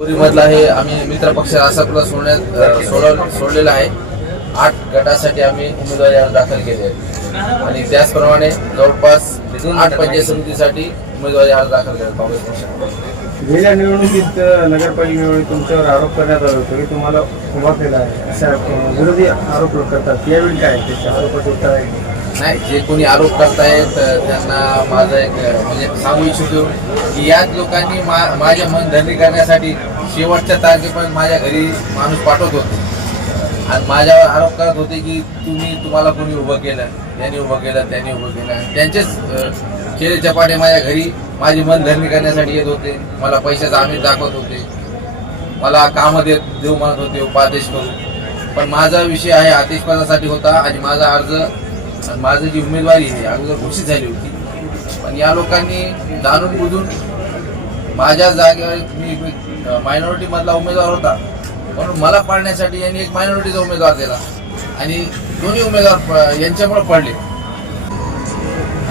मधला हे आम्ही मित्र पक्ष आसापला सोडलेला आहे. 8 गटासाठी आम्ही उमेदवारी अर्ज दाखल केले आहेत आणि त्याचप्रमाणे जवळपास 8 पंचायत समितीसाठी उमेदवारी अर्ज दाखल केले काँग्रेस पक्षाने. गेल्या निवडणुकीत नगरपालिका निवडणुकीत तुमच्यावर आरोप करण्यात आला होता की तुम्हाला उभा केला आहे अशा विरोधी आरोप करतात. यावेळी काय त्याच्या आरोपाचे उत्तर आहे? नाही, जे कोणी आरोप करतायत त्यांना माझं एक म्हणजे सांगू इच्छितो की याच लोकांनी माझे मन धरणी करण्यासाठी शेवटच्या तारखेपर्यंत माझ्या घरी माणूस पाठवत होते आणि माझ्यावर आरोप करत होते की तुम्हाला कोणी उभं केलं, त्यांनी उभं केलं, त्यांनी उभं केलं. त्यांचेच खेळ चपाटे माझ्या घरी माझी मन धरणी करण्यासाठी येत होते. मला पैशाचा आमिष दाखवत होते, मला कामं देऊ म्हणत होते उपादेश करून. पण माझा विषय आहे आदेशपदासाठी होता आणि माझा अर्ज माझी जी उमेदवारी आहे अगोदर घोषित झाली होती. पण या लोकांनी जाणून बुजून माझ्या जागेवर मी मायनॉरिटी मधला उमेदवार होता म्हणून मला पाडण्यासाठी यांनी एक मायनॉरिटीचा उमेदवार दिला आणि दोन्ही उमेदवार यांच्यामुळे पडले.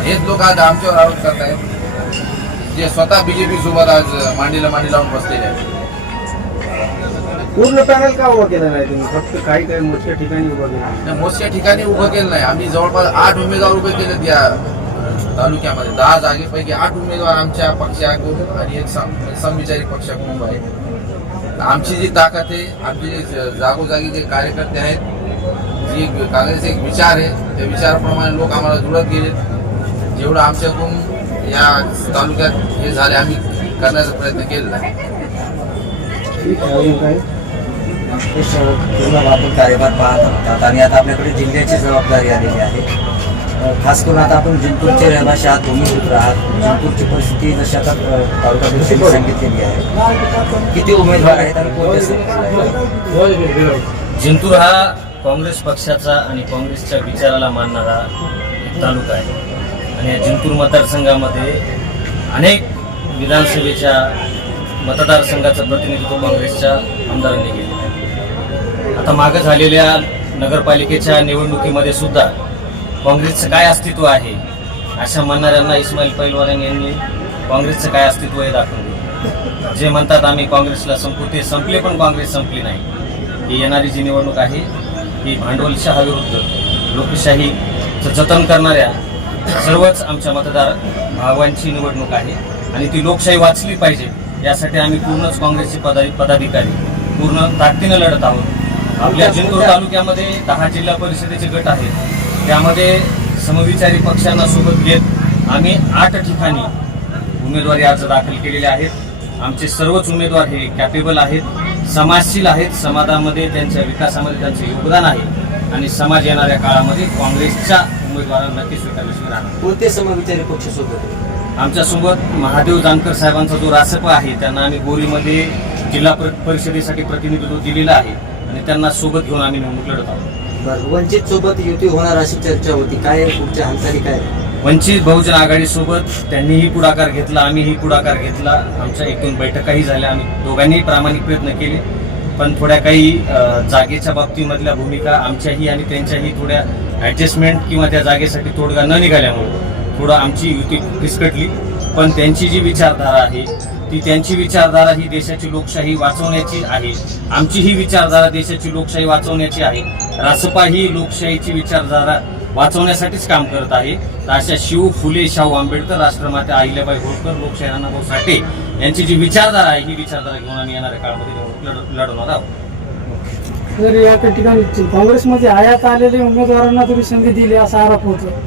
हेच लोक आज आमच्यावर आरोप करतायत जे स्वतः बीजेपी सोबत आज मांडीला मांडी लावून बसलेले आहेत. पूर्ण पॅनल का उभं केलं नाही तुम्ही? फक्त काही मोठ्या ठिकाणी उभं केलं? मोठ्या ठिकाणी उभं केलं नाही. आम्ही जवळपास 8 उमेदवार उभे केलेत या तालुक्यामध्ये. 10 जागेपैकी 8 उमेदवार आमच्या पक्षाकडून आणि एक समविचारी पक्षाकडून उभा आहे. आमची जी ताकद आहे, आमचे जे जागोजागी जे कार्यकर्ते आहेत, जी काँग्रेसचे एक विचार आहे, त्या विचाराप्रमाणे लोक आम्हाला जुळत गेले. जेवढं आमच्याकडून या तालुक्यात हे झाले आम्ही करण्याचा प्रयत्न केलेला आहे. आपण कार्यभार पाहत आहोत आणि आता आपल्याकडे जिल्ह्याची जबाबदारी आलेली आहे. खास करून आता आपण जिंतूरचे रहिवासी आहात, भूमिपुत्र आहात. जिंतूरची परिस्थिती जशी आता तालुक्यात सांगितलेली आहे. किती उमेदवार आहेत आणि कोणते? जिंतूर हा काँग्रेस पक्षाचा आणि काँग्रेसच्या विचाराला मानणारा एक तालुका आहे आणि या जिंतूर मतदारसंघामध्ये अनेक विधानसभेच्या मतदारसंघाचं प्रतिनिधित्व काँग्रेसच्या आमदारांनी केले आहे. आता मागे झालेल्या नगरपालिकेच्या निवडणुकीमध्ये सुद्धा काँग्रेसचं काय अस्तित्व आहे अशा म्हणणाऱ्यांना इस्माईल पैलवान यांनी काँग्रेसचं काय अस्तित्व हे दाखवून दिलं. जे म्हणतात आम्ही काँग्रेसला संपू, ते संपले पण काँग्रेस संपली नाही. ही येणारी जी निवडणूक आहे ही भांडवलशाहीविरुद्ध लोकशाहीचं जतन करणाऱ्या सर्वच आमच्या मतदार भावांची निवडणूक आहे आणि ती लोकशाही वाचली पाहिजे यासाठी आम्ही पूर्णच काँग्रेसचे पदाधिकारी पूर्ण ताकदीनं लढत आहोत. आपल्या जिंतूर तालुक्यामध्ये 10 जिल्हा परिषदेचे गट आहेत. त्यामध्ये समविचारी पक्षांना सोबत घेत आम्ही 8 ठिकाणी उमेदवारी अर्ज दाखल केलेले आहेत. आमचे सर्वच उमेदवार हे कॅपेबल आहेत, समाजशील आहेत. समाजामध्ये त्यांच्या विकासामध्ये त्यांचे योगदान आहे आणि समाज येणाऱ्या काळामध्ये काँग्रेसच्या उमेदवारांना नक्की स्वीकारल्याशिवाय राहणार. कोणते समविचारी पक्ष सोबत? आमच्यासोबत महादेव जानकर साहेबांचा जो रासप आहे त्यांना आम्ही बोरीमध्ये जिल्हा परिषदेसाठी प्रतिनिधित्व दिलेलं आहे आणि त्यांना सोबत घेऊन आम्ही निवडणूक लढत आहोत. बरं, वंचित सोबत युती होणार अशी चर्चा होती. काय पुढच्या हालचाली काय? वंचित बहुजन आघाडीसोबत त्यांनीही पुढाकार घेतला, आम्हीही पुढाकार घेतला. आमच्या 1-2 बैठकाही झाल्या. आम्ही दोघांनीही प्रामाणिक प्रयत्न केले. पण थोड्या काही जागेच्या बाबतीमधल्या भूमिका आमच्याही आणि त्यांच्याही थोड्या ॲडजस्टमेंट किंवा त्या जागेसाठी तोडगा न निघाल्यामुळे थोडं आमची युती फिसकटली. पण त्यांची जी विचारधारा आहे ती त्यांची विचारधारा ही देशाची लोकशाही वाचवण्याची आहे. आमची ही विचारधारा देशाची लोकशाही वाचवण्याची आहे. रासपा ही लोकशाहीची विचारधारा वाचवण्यासाठीच काम करत आहे. तर अशा शिव, फुले, शाहू आंबेडकर, राष्ट्रमाता अहिल्याबाई होळकर, लोकशाही अण्णाभाऊ साठे यांची जी विचारधारा आहे ही विचारधारा घेऊन आम्ही येणाऱ्या काळामध्ये लढवणार आहोत. तर या ठिकाणी काँग्रेसमध्ये आयात आलेल्या उमेदवारांना तुम्ही संधी दिली असा आरोप होतो.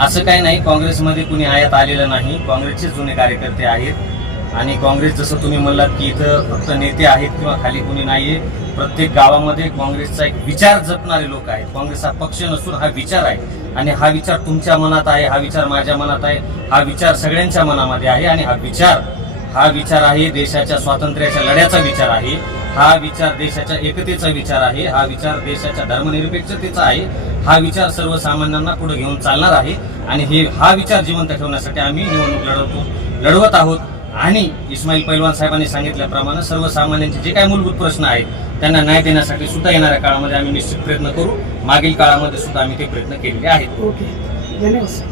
असं काही नाही, काँग्रेसमध्ये कुणी आयात आलेलं नाही. काँग्रेसचे जुने कार्यकर्ते आहेत आणि काँग्रेस जसं तुम्ही म्हणलात की इथं फक्त नेते आहेत किंवा खाली कुणी नाहीये. प्रत्येक गावामध्ये काँग्रेसचा एक विचार जपणारे लोक आहेत. काँग्रेस हा पक्ष नसून हा विचार आहे आणि हा विचार तुमच्या मनात आहे, हा विचार माझ्या मनात आहे, हा विचार सगळ्यांच्या मनामध्ये आहे आणि हा विचार आहे देशाच्या स्वातंत्र्याच्या लढ्याचा विचार आहे. हा विचार देशाच्या एकतेचा विचार आहे. हा विचार देशाच्या धर्मनिरपेक्षतेचा आहे. हा विचार सर्वसामान्यांना पुढे घेऊन चालणार आहे आणि हा विचार जिवंत ठेवण्यासाठी आम्ही निवडणूक लढवत आहोत. आणि इस्माईल पैलवान साहेबांनी सांगितल्याप्रमाणे सर्वसामान्यांचे जे काही मूलभूत प्रश्न आहेत त्यांना न्याय देण्यासाठी सुद्धा येणाऱ्या काळामध्ये आम्ही निश्चित प्रयत्न करू. मागील काळामध्ये सुद्धा आम्ही ते प्रयत्न केलेले आहेत. ओके, धन्यवाद.